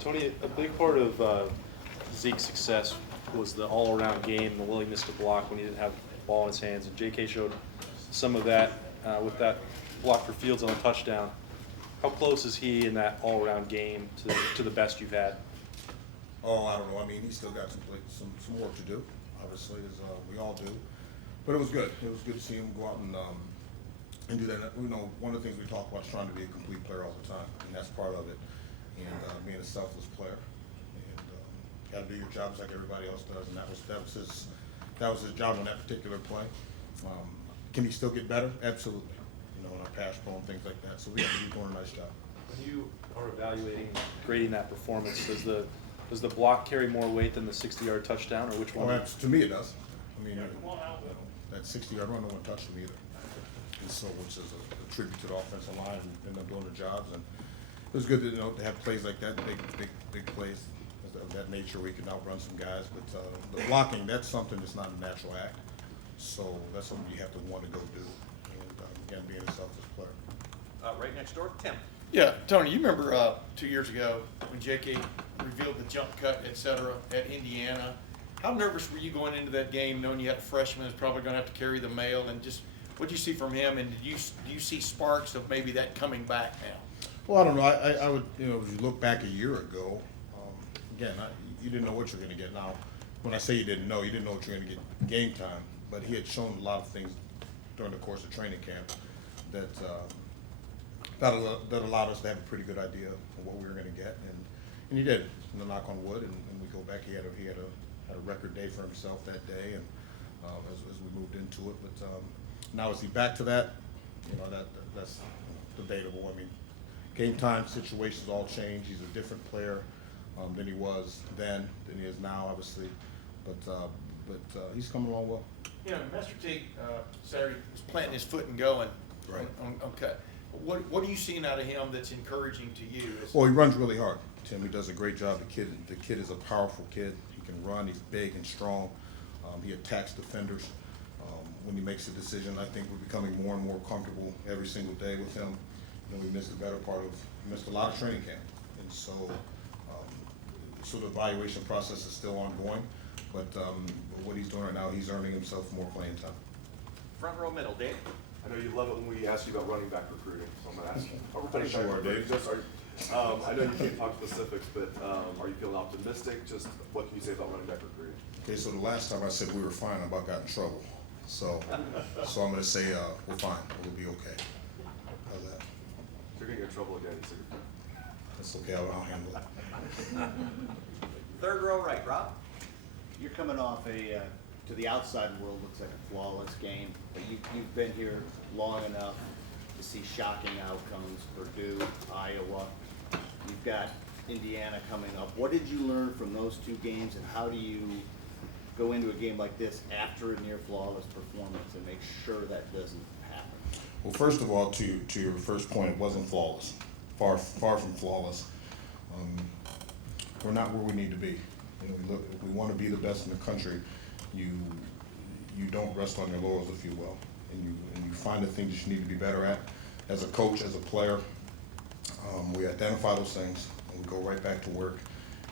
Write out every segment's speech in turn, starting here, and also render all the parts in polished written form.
Tony, a big part of Zeke's success was the all-around game, the willingness to block when he didn't have the ball in his hands, and J.K. showed some of that with that block for Fields on a touchdown. How close is he in that all-around game to the best you've had? Oh, I don't know. I mean, he's still got some work to do, obviously, as we all do. But it was good. It was good to see him go out and do that. You know, one of the things we talk about is trying to be a complete player all the time, and that's part of it. And being a selfless player, and got to do your jobs like everybody else does. And that was his job on that particular play. Can he still get better? Absolutely. You know, in our pass pro and things like that. So we have to be doing a nice job. When you are evaluating, grading that performance, does the block carry more weight than the 60-yard touchdown, or which one? Well, to me it does. I mean, that 60-yard run, no one touched him either. And so, which is a tribute to the offensive line and them doing their jobs. And it was good to, to have plays like that, big plays of that nature where you can outrun some guys. But the blocking, that's something that's not a natural act. So that's something you have to want to go do. And again, being a selfless player. Right next door, Tim. Yeah, Tony, you remember 2 years ago when J.K. revealed the jump cut, et cetera, at Indiana. How nervous were you going into that game, knowing you had a freshman who's probably going to have to carry the mail? And just what do you see from him? And do you see sparks of maybe that coming back now? Well, I don't know. I would, if you look back a year ago, again, you didn't know what you're going to get. Now, when I say you didn't know what you're going to get game time. But he had shown a lot of things during the course of training camp that that allowed us to have a pretty good idea of what we were going to get, and he did. Knock on wood, and we go back. He had a record day for himself that day, and as we moved into it. But now is he back to that? That's debatable. I mean, game time situations all change. He's a different player than he was then, than he is now, obviously. But he's coming along well. Master Teague Saturday was planting his foot and going. Right. Okay. What are you seeing out of him that's encouraging to you? Well, he runs really hard. Tim, he does a great job. The kid is a powerful kid. He can run. He's big and strong. He attacks defenders. When he makes a decision, I think we're becoming more and more comfortable every single day with him. We missed a lot of training camp, and so the evaluation process is still ongoing. But what he's doing right now, he's earning himself more playing time. Front row middle, Dave. I know you love it when we ask you about running back recruiting, so I'm going to ask you. Pretty sure, Dave. I know you can't talk specifics, but are you feeling optimistic? Just what can you say about running back recruiting? Okay, so the last time I said we were fine, I about got in trouble. So I'm going to say we're fine. We'll be okay. How's that? You're going to get in trouble again. So you're fine. That's okay. I'll handle it. Third row right, Rob. You're coming off to the outside world, looks like a flawless game, but you've been here long enough to see shocking outcomes, Purdue, Iowa. You've got Indiana coming up. What did you learn from those two games, and how do you go into a game like this after a near flawless performance and make sure that doesn't happen? Well, first of all, to your first point, it wasn't flawless. Far from flawless. We're not where we need to be. If we want to be the best in the country, you don't rest on your laurels, if you will, and you find the things you need to be better at. As a coach, as a player, we identify those things and we go right back to work.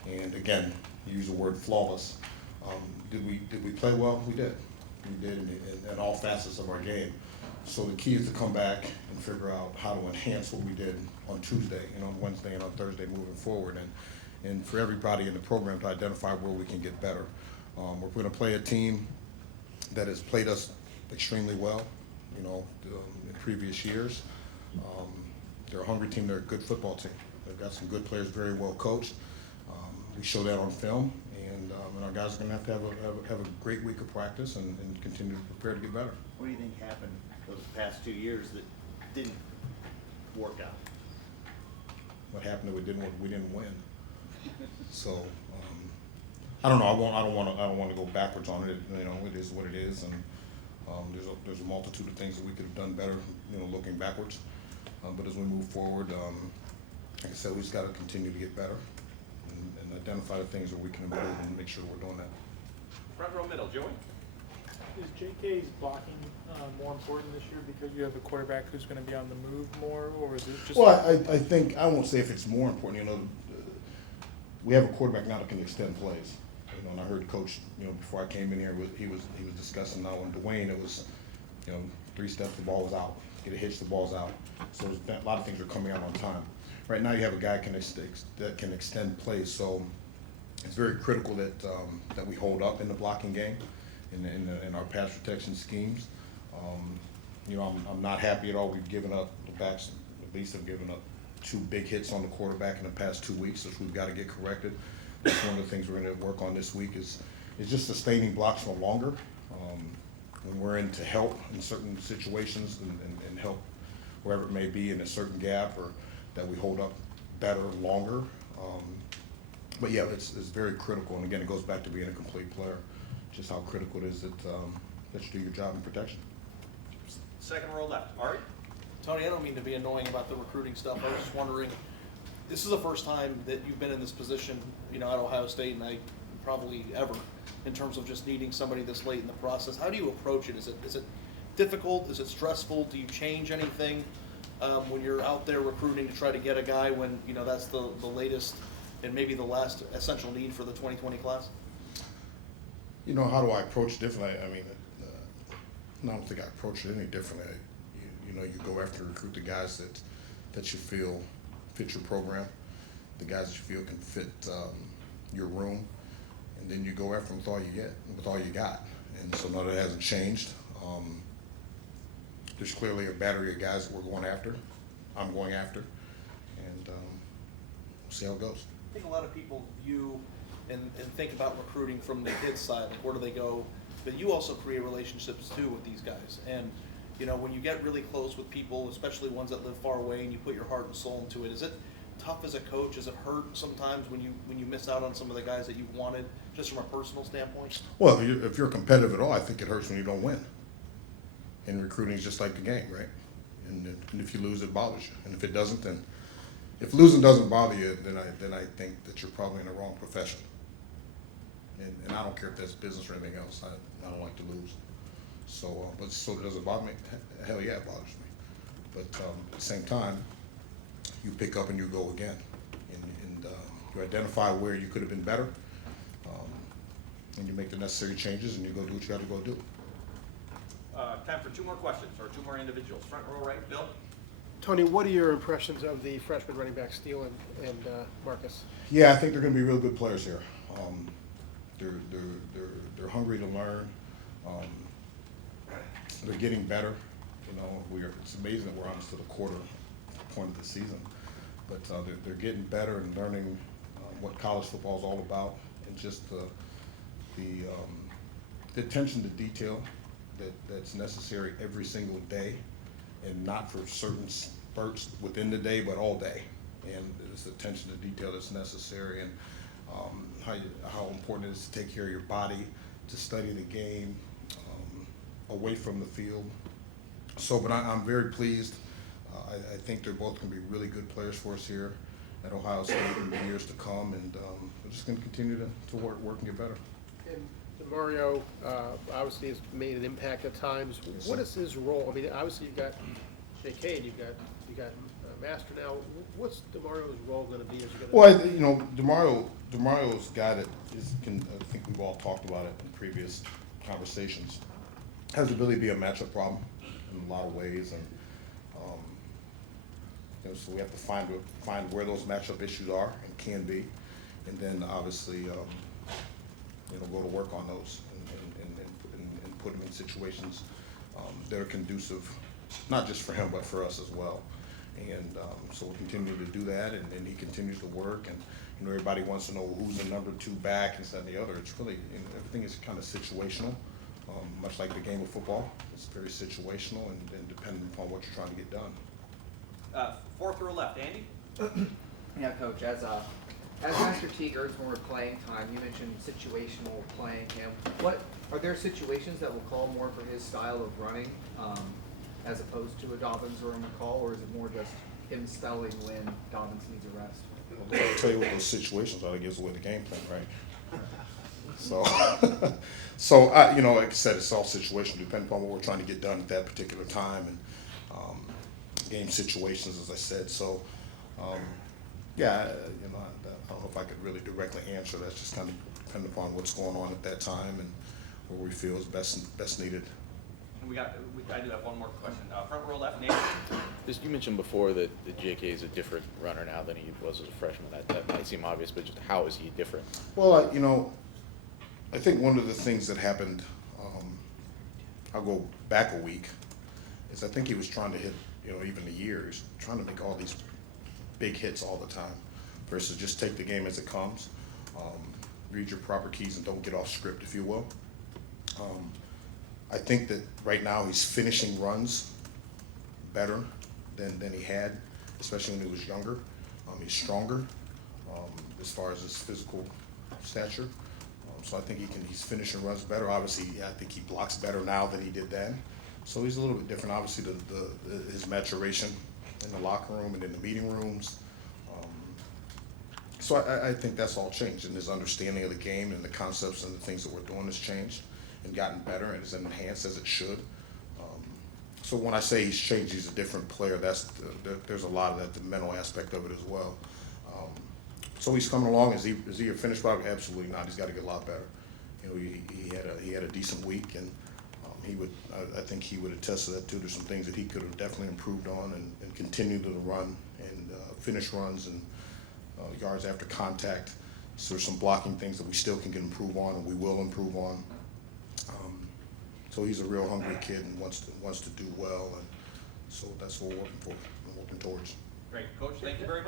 And again, you use the word flawless. Did we play well? We did. We did in all facets of our game. So the key is to come back and figure out how to enhance what we did on Tuesday, on Wednesday and on Thursday moving forward. And for everybody in the program to identify where we can get better. We're going to play a team that has played us extremely well, in previous years. They're a hungry team. They're a good football team. They've got some good players, very well coached. We show that on film, and our guys are going to have a great week of practice and continue to prepare to get better. What do you think happened those past 2 years that didn't work out? What happened that we didn't win? So I don't know. I don't want to go backwards on it. It is what it is, and there's a multitude of things that we could have done better. Looking backwards, but as we move forward, like I said, we just got to continue to get better and identify the things that we can improve and make sure we're doing that. Front row middle, Joey. Is JK's blocking more important this year because you have a quarterback who's going to be on the move more, or is it just? Well, I think, I won't say if it's more important, we have a quarterback now that can extend plays. And I heard Coach, before I came in here, he was discussing now on Dwayne, it was, 3 steps, the ball was out. Get a hitch, the ball's out. So a lot of things are coming out on time. Right now, you have a guy that can extend plays, so it's very critical that we hold up in the blocking game, in our pass protection schemes. I'm not happy at all. We've given up, the backs at least have given up 2 big hits on the quarterback in the past 2 weeks, which we've got to get corrected. That's one of the things we're going to work on this week is just sustaining blocks for longer. When we're in to help in certain situations and help wherever it may be in a certain gap, or that we hold up better longer. But yeah, it's very critical, and again, it goes back to being a complete player, just how critical it is that you do your job in protection. Second row left. Ari? Tony, I don't mean to be annoying about the recruiting stuff. I was just wondering, this is the first time that you've been in this position, at Ohio State, and probably ever, in terms of just needing somebody this late in the process. How do you approach it? Is it difficult? Is it stressful? Do you change anything when you're out there recruiting to try to get a guy when, that's the latest and maybe the last essential need for the 2020 class? How do I approach it differently? I mean, I don't think I approach it any differently. You go after recruit the guys that you feel fit your program, the guys that you feel can fit your room, and then you go after them with all you got. And so no, that hasn't changed. There's clearly a battery of guys that we're going after. I'm going after, and we'll see how it goes. I think a lot of people view and think about recruiting from the kids' side, like where do they go? But you also create relationships too with these guys. And when you get really close with people, especially ones that live far away, and you put your heart and soul into it, is it tough as a coach? Does it hurt sometimes when you miss out on some of the guys that you wanted, just from a personal standpoint? Well, if you're competitive at all, I think it hurts when you don't win. And recruiting is just like the game, right? And if you lose, it bothers you. And if it doesn't, then if losing doesn't bother you, then I think that you're probably in the wrong profession. And I don't care if that's business or anything else. I don't like to lose. So, does it bother me? Hell yeah, it bothers me. But at the same time, you pick up and you go again, and you identify where you could have been better, and you make the necessary changes, and you go do what you got to go do. Time for 2 more questions, or 2 more individuals. Front row right. Bill? Tony, what are your impressions of the freshman running back Steele and Marcus? Yeah, I think they're going to be real good players here. They're hungry to learn. They're getting better. It's amazing that we're almost to the quarter point of the season, but they're getting better and learning what college football is all about, and just the attention to detail that's necessary every single day, and not for certain spurts within the day, but all day. And it's attention to detail that's necessary, and how important it is to take care of your body, to study the game away from the field. So, but I'm very pleased. I think they're both going to be really good players for us here at Ohio State in the years to come, and we're just going to continue to work and get better. And Mario obviously has made an impact at times. What is his role? I mean, obviously you've got JK and you got Master now. What's DeMario's role going to be as you get? Well, DeMario's a guy that I think we've all talked about it in previous conversations. Has the ability to be a matchup problem in a lot of ways, and so we have to find where those matchup issues are and can be, and then obviously go to work on those and put them in situations that are conducive, not just for him but for us as well. And so we'll continue to do that, and he continues to work. And everybody wants to know who's the number 2 back and that and the other. It's really everything is kind of situational, much like the game of football. It's very situational and dependent upon what you're trying to get done. 4th row left. Andy? Yeah, Coach. As Master Teague earns more playing time, you mentioned situational playing him. What are there situations that will call more for his style of running, as opposed to a Dobbins or a McCall, or is it more just him spelling when Dobbins needs a rest? I'll tell you what those situations are that gives away the game plan, right? So, so I, you know, like I said, it's all situational, depending upon what we're trying to get done at that particular time, and game situations, as I said. So, yeah, you know, I don't know if I could really directly answer. That's just kind of depending upon what's going on at that time and where we feel is best needed. And I do have one more question. Front row left, Nate. Just, you mentioned before that JK is a different runner now than he was as a freshman. That might seem obvious, but just how is he different? Well, you know, I think one of the things that happened, I'll go back a week, is I think he was trying to hit, you know, even a year, he's trying to make all these big hits all the time versus just take the game as it comes, read your proper keys and don't get off script, if you will. I think that right now he's finishing runs better than he had, especially when he was younger. He's stronger as far as his physical stature. So I think he's finishing runs better. Obviously, I think he blocks better now than he did then. So he's a little bit different. Obviously, his maturation in the locker room and in the meeting rooms. So I think that's all changed, and his understanding of the game and the concepts and the things that we're doing has changed and gotten better and is enhanced as it should. So when I say he's changed, he's a different player. There's a lot of that, the mental aspect of it as well. So he's coming along. Is he a finished product? Absolutely not. He's got to get a lot better. You know, he had a decent week, and I think he would attest to that too. There's some things that he could have definitely improved on and continued to run and finish runs and yards after contact. So there's some blocking things that we still can improve on, and we will improve on. So he's a real hungry kid and wants to do well, and so that's what we're working for and working towards. Great, Coach. Thank you very much.